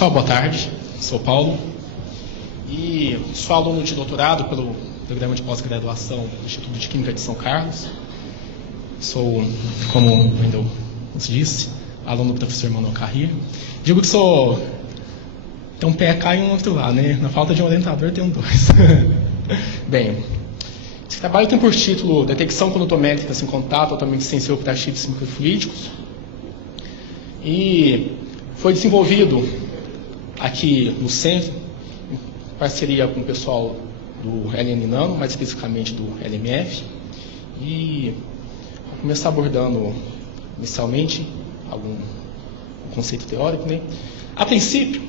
Pessoal, boa tarde. Sou Paulo e sou aluno de doutorado pelo programa de pós-graduação do Instituto de Química de São Carlos. Sou, como o Wendel nos disse, aluno do professor Manuel Carrilho. Digo que sou... Tem um pé cá e um outro lá, né? Na falta de um orientador, tem um dois. Bem, esse trabalho tem por título Detecção condutométrica sem contato, altamente sensível para chips microfluídicos. E foi desenvolvido aqui no centro, em parceria com o pessoal do LN Nano, mais especificamente do LMF. E vou começar abordando inicialmente algum conceito teórico, né? A princípio,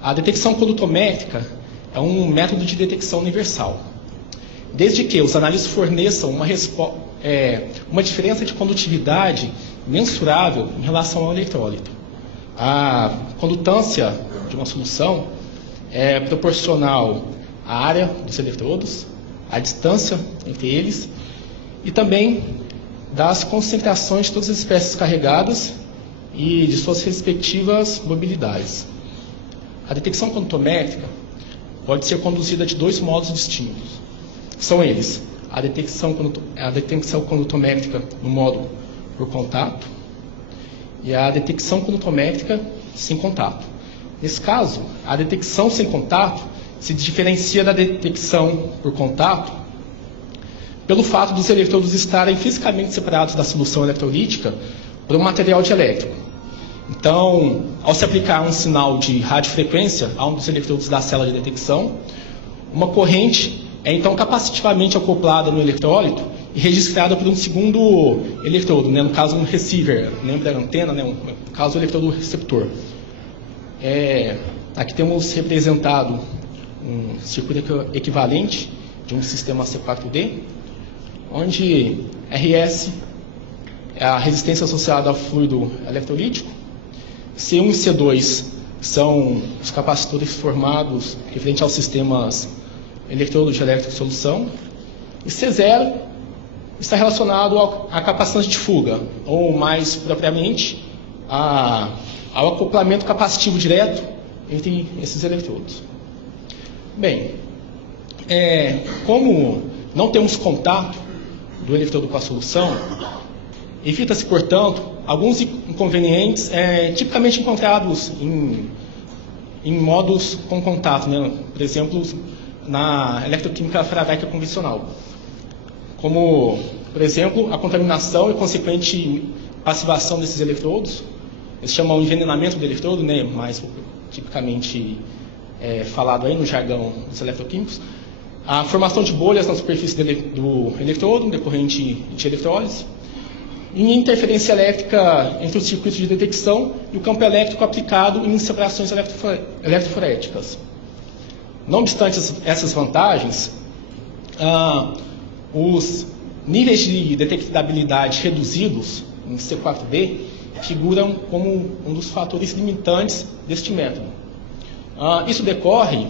a detecção condutométrica é um método de detecção universal, desde que os analistas forneçam uma diferença de condutividade mensurável em relação ao eletrólito. A condutância de uma solução é proporcional à área dos eletrodos, à distância entre eles e também das concentrações de todas as espécies carregadas e de suas respectivas mobilidades. A detecção condutométrica pode ser conduzida de dois modos distintos. São eles: a detecção condutométrica no modo por contato e a detecção condutométrica sem contato. Nesse caso, a detecção sem contato se diferencia da detecção por contato pelo fato dos eletrodos estarem fisicamente separados da solução eletrolítica por um material dielétrico. Então, ao se aplicar um sinal de radiofrequência a um dos eletrodos da célula de detecção, uma corrente é então capacitivamente acoplada no eletrólito e registrada por um segundo eletrodo, né? No caso um receiver, lembra da antena, né? No caso o eletrodo receptor. Aqui temos representado um circuito equivalente de um sistema C4D, onde RS é a resistência associada ao fluido eletrolítico, C1 e C2 são os capacitores formados referente aos sistemas eletrodo dielétrico solução, e C0 está relacionado à capacitância de fuga, ou mais propriamente ao acoplamento capacitivo direto entre esses eletrodos. Bem, como não temos contato do eletrodo com a solução, evita-se, portanto, alguns inconvenientes tipicamente encontrados em modos com contato, né? Por exemplo, na eletroquímica faradaica convencional, como, por exemplo, a contaminação e consequente passivação desses eletrodos. Eles chamam envenenamento do eletrodo, né? Mais tipicamente falado aí no jargão dos eletroquímicos. A formação de bolhas na superfície do eletrodo, decorrente de eletrólise. E interferência elétrica entre os circuitos de detecção e o campo elétrico aplicado em separações eletroforéticas. Não obstante essas vantagens, os níveis de detectabilidade reduzidos em C4D figuram como um dos fatores limitantes deste método. Isso decorre,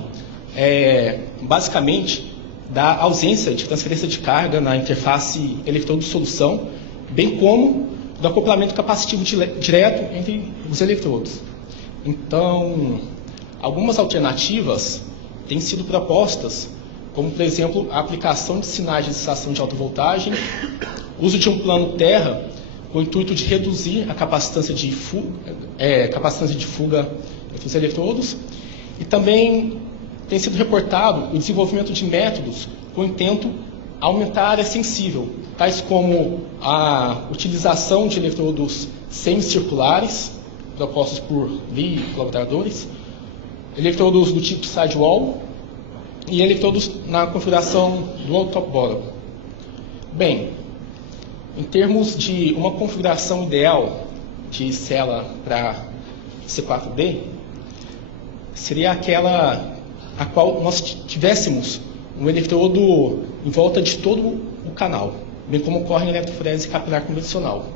basicamente, da ausência de transferência de carga na interface eletrodo-solução, bem como do acoplamento capacitivo direto entre os eletrodos. Então, algumas alternativas têm sido propostas, como, por exemplo, a aplicação de sinais de estação de alta voltagem, uso de um plano terra com o intuito de reduzir a capacitância de fuga entre os eletrodos, e também tem sido reportado o desenvolvimento de métodos com o intento aumentar a área sensível, tais como a utilização de eletrodos semicirculares, propostos por Lee e colaboradores, eletrodos do tipo sidewall e eletrodos na configuração dual top bottom. Bem, em termos de uma configuração ideal de célula para C4D, seria aquela a qual nós tivéssemos um eletrodo em volta de todo o canal, bem como ocorre em eletroforese capilar convencional.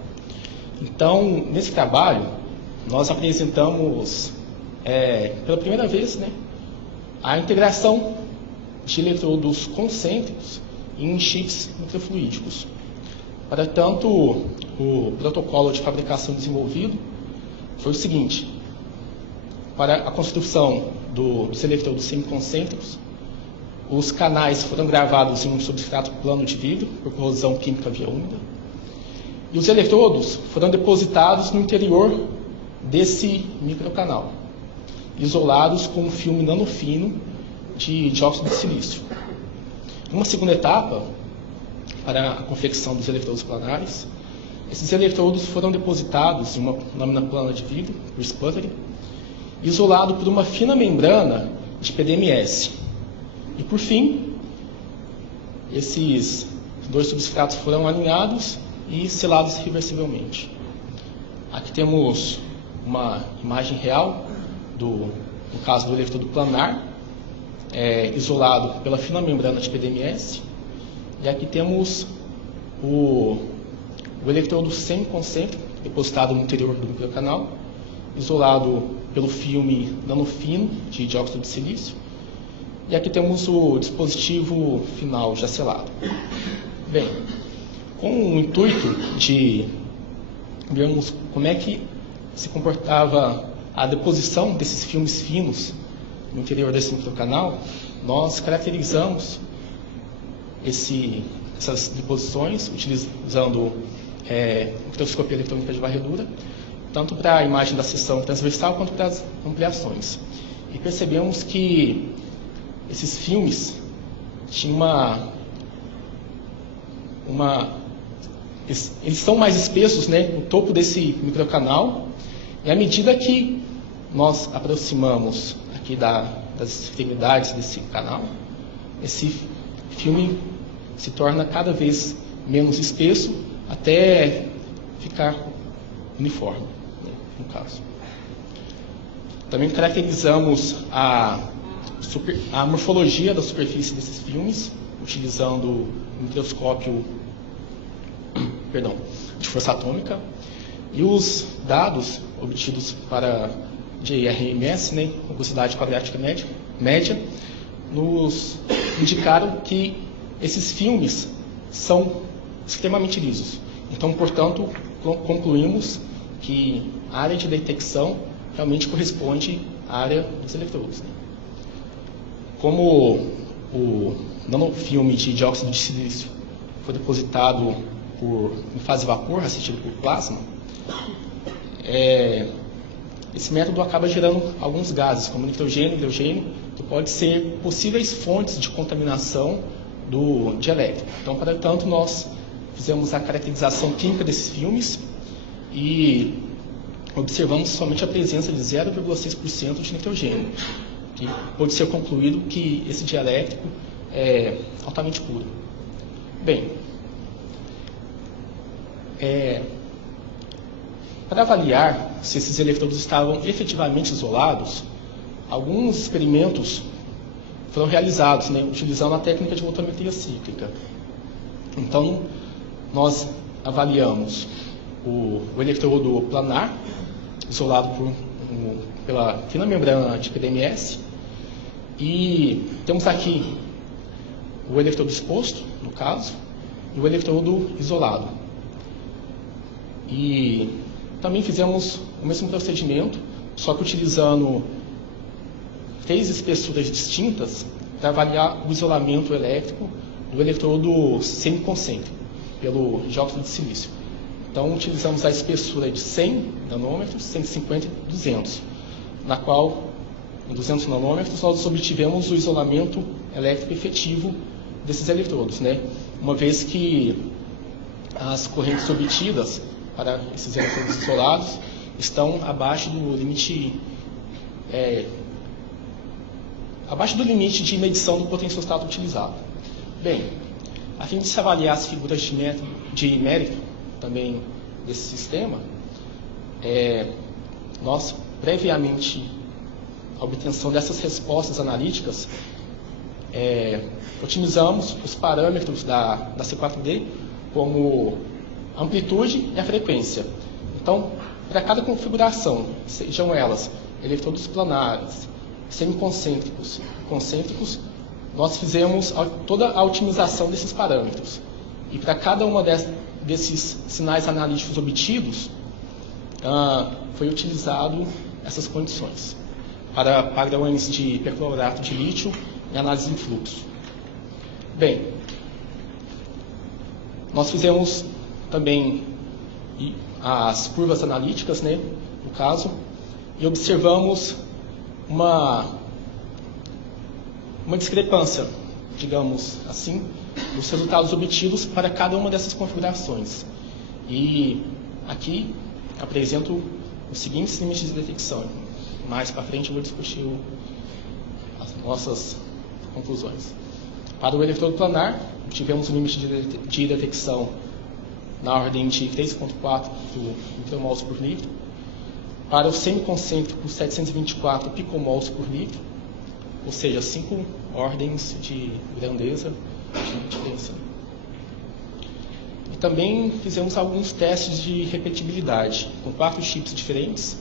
Então, nesse trabalho, nós apresentamos, pela primeira vez, né, a integração de eletrodos concêntricos em chips microfluídicos. Para tanto, o protocolo de fabricação desenvolvido foi o seguinte: para a construção dos eletrodos semiconcêntricos, os canais foram gravados em um substrato plano de vidro, por corrosão química via úmida, e os eletrodos foram depositados no interior desse microcanal, isolados com um filme nanofino de dióxido de silício. Uma segunda etapa, para a confecção dos eletrodos planares, esses eletrodos foram depositados em uma lâmina plana de vidro, por sputtering, isolado por uma fina membrana de PDMS. E, por fim, esses dois substratos foram alinhados e selados reversivelmente. Aqui temos uma imagem real, no caso do eletrodo planar, isolado pela fina membrana de PDMS. E aqui temos o eletrodo semiconcêntrico, depositado no interior do microcanal, isolado pelo filme nanofino de dióxido de silício. E aqui temos o dispositivo final já selado. Bem, com o intuito de vermos como é que se comportava a deposição desses filmes finos no interior desse microcanal, nós caracterizamos essas deposições utilizando microscopia eletrônica de varredura, tanto para a imagem da seção transversal quanto para as ampliações. E percebemos que esses filmes tinham eles são mais espessos, né, no topo desse microcanal, e à medida que nós aproximamos aqui das extremidades desse canal, esse filme se torna cada vez menos espesso até ficar uniforme, né, no caso. Também caracterizamos a morfologia da superfície desses filmes, utilizando o microscópio de força atômica, e os dados obtidos de RMS, né, rugosidade quadrática média, nos indicaram que esses filmes são extremamente lisos. Então, portanto, concluímos que a área de detecção realmente corresponde à área dos eletrodos, né? Como o nanofilme de dióxido de silício foi depositado em fase vapor, assistido por plasma, esse método acaba gerando alguns gases, como nitrogênio e hidrogênio, que podem ser possíveis fontes de contaminação do dielétrico. Então, para tanto, nós fizemos a caracterização química desses filmes e observamos somente a presença de 0,6% de nitrogênio, que pode ser concluído que esse dielétrico é altamente puro. Bem, para avaliar se esses eletrodos estavam efetivamente isolados, alguns experimentos foram realizados, né, utilizando a técnica de voltametria cíclica. Então, nós avaliamos o eletrodo planar, isolado pela fina membrana de PDMS, e temos aqui o eletrodo exposto, no caso, e o eletrodo isolado. E também fizemos o mesmo procedimento, só que utilizando 3 espessuras distintas para avaliar o isolamento elétrico do eletrodo semiconcêntrico pelo dióxido de silício. Então, utilizamos a espessura de 100 nanômetros, 150 e 200, na qual, em 200 nanômetros, nós obtivemos o isolamento elétrico efetivo desses eletrodos, né? Uma vez que as correntes obtidas para esses eletrodos isolados estão abaixo do limite de medição do potenciostato utilizado. Bem, a fim de se avaliar as figuras de mérito também desse sistema, nós, previamente à obtenção dessas respostas analíticas, otimizamos os parâmetros da C4D, como a amplitude e a frequência. Então, para cada configuração, sejam elas eletrodos planares, semiconcêntricos, concêntricos, nós fizemos toda a otimização desses parâmetros. E para cada uma desses sinais analíticos obtidos, foi utilizado essas condições. para padrões de perclorato de lítio e análise em fluxo. Bem, nós fizemos também as curvas analíticas, né, no caso, e observamos uma discrepância, digamos assim, dos resultados obtidos para cada uma dessas configurações. E aqui apresento os seguintes limites de detecção. Mais para frente eu vou discutir as nossas conclusões. Para o eletrodo planar, tivemos um limite de detecção na ordem de 3,4 micromols por litro. Para o semiconcêntrico, 724 picomols por litro, ou seja, 5 ordens de grandeza de diferença. E também fizemos alguns testes de repetibilidade, com 4 chips diferentes,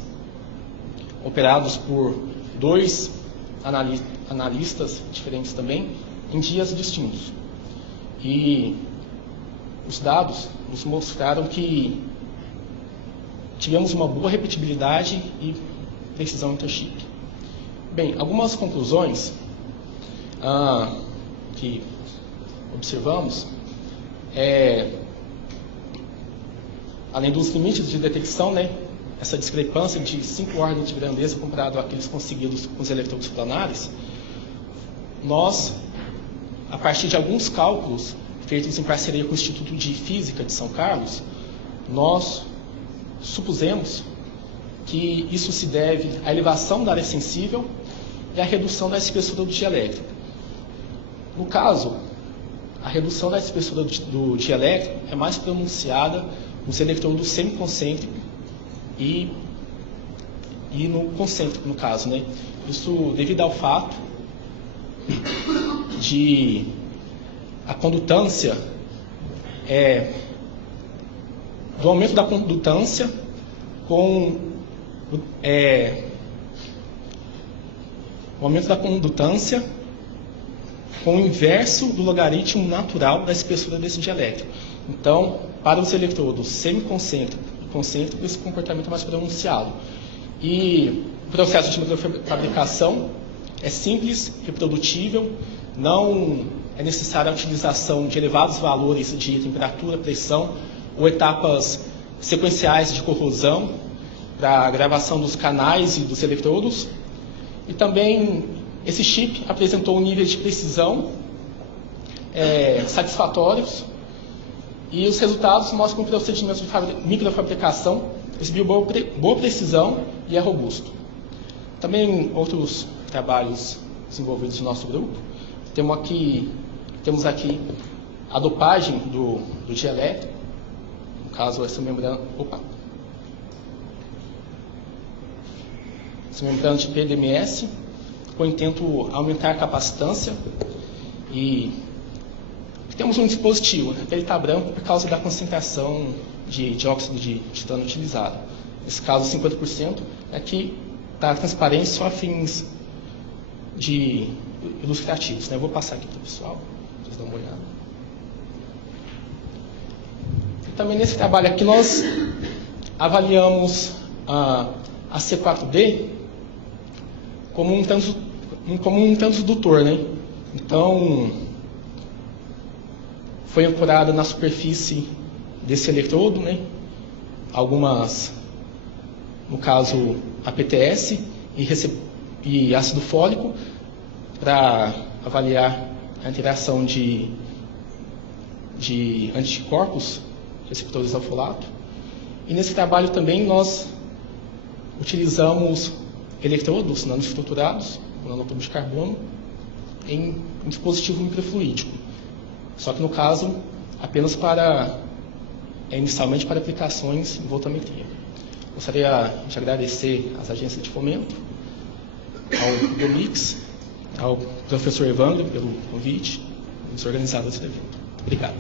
operados por 2 analistas diferentes também, em dias distintos. E os dados nos mostraram que tivemos uma boa repetibilidade e precisão inter-chip. Bem, algumas conclusões que observamos além dos limites de detecção, né, essa discrepância de 5 ordens de grandeza comparado àqueles conseguidos com os eletrodos planares, nós, a partir de alguns cálculos feitos em parceria com o Instituto de Física de São Carlos, nós supusemos que isso se deve à elevação da área sensível e à redução da espessura do dielétrico. No caso, a redução da espessura do dielétrico é mais pronunciada nos eletrodos semiconcêntricos e no concêntrico, no caso, né? Isso devido ao fato de a condutância do aumento da condutância com o aumento da condutância com o inverso do logaritmo natural da espessura desse dielétrico. Então, para os eletrodos semiconcêntrico e concêntrico, esse comportamento é mais pronunciado. E o processo de microfabricação é simples, reprodutível, não é necessária a utilização de elevados valores de temperatura, pressão ou etapas sequenciais de corrosão para a gravação dos canais e dos eletrodos. E também esse chip apresentou níveis de precisão satisfatórios e os resultados mostram que o procedimento de microfabricação exibiu boa precisão e é robusto. Também outros trabalhos desenvolvidos no nosso grupo, temos aqui a dopagem do dielétrico, no caso essa membrana de PDMS, com o intento aumentar a capacitância, e temos um dispositivo, né? Ele está branco por causa da concentração de dióxido de titânio utilizado. Nesse caso, 50%, aqui está transparente só a fins ilustrativos, né? Eu vou passar aqui para o pessoal, para vocês darem uma olhada. E também nesse trabalho aqui nós avaliamos a C4D como um transdutor, né? Então, foi ancorada na superfície desse eletrodo, né? Algumas, no caso, APTS e ácido fólico, para avaliar a interação de anticorpos receptores ao folato. E nesse trabalho também nós utilizamos eletrodos nanoestruturados, nanotubos de carbono, em um dispositivo microfluídico. Só que no caso, apenas inicialmente para aplicações em voltametria. Gostaria de agradecer às agências de fomento, ao Domix, ao professor Evandro pelo convite, nos organizar esse evento. Obrigado.